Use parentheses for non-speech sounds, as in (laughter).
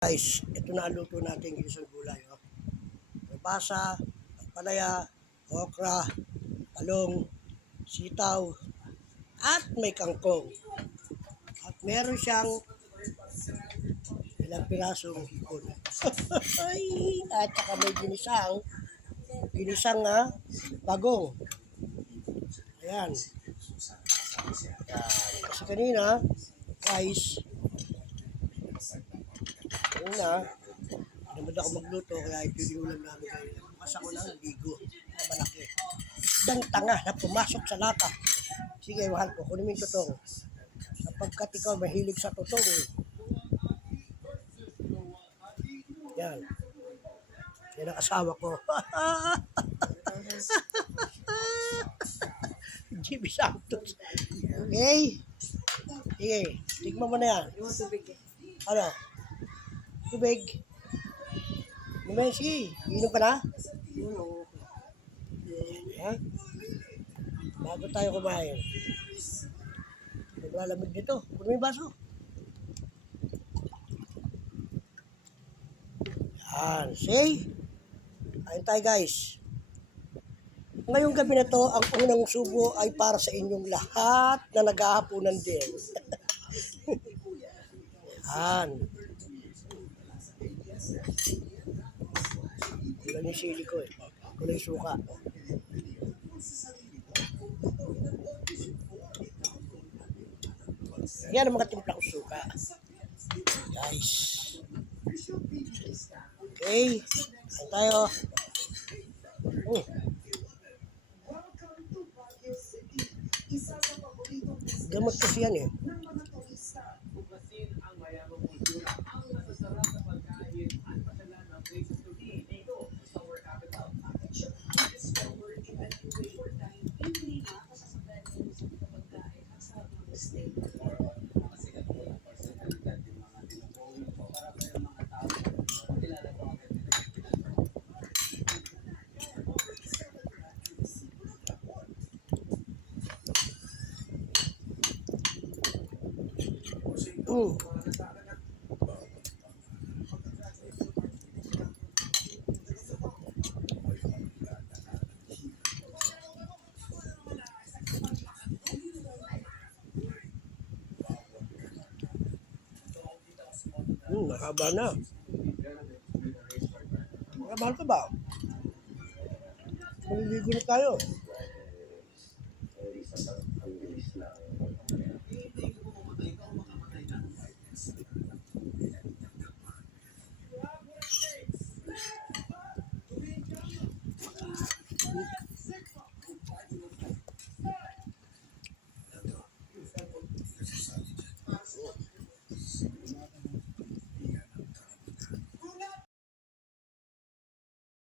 Guys, ito na ang luto natin ginisang gulay. Oh. Basa, palaya, okra, talong, sitaw, at may kangkong. At meron siyang ilang pirasong hipon. (laughs) Ay, at saka may ginisang, ginisang nga bagong. Ayan. Ayan. Kasi kanina, guys, Una, naman ako magluto, kaya ito yung ulam namin ngayon. Bukas ako ng bigo na malaki. Isang tanga na pumasok sa lata. Sige, mahal ko, kunin mo yung totoo. Sapagkat ikaw mahilig sa totoo. eh. Yan. Yan ang asawa ko. (laughs) Jimmy Santos. Okay? Sige, tignan mo na yan. Ano? Tubig. Naman, sige. Inom ka na? Ha? Bago tayo kumain. Naglalamig dito. Mo yung baso. Yan. See? Ayun tayo guys. Ngayong gabi na to, ang unang subo ay para sa inyong lahat na naghahaponan din. (laughs) Yan. Kulang yung sili ko eh. Kulang yung suka. Yan ang mga timpla ko suka. Guys. Okay. Kain tayo. Oh. Gamot kasi yan eh. Mm. Hmm, nakaba na. Mga mahal ka ba? Maliligo na tayo.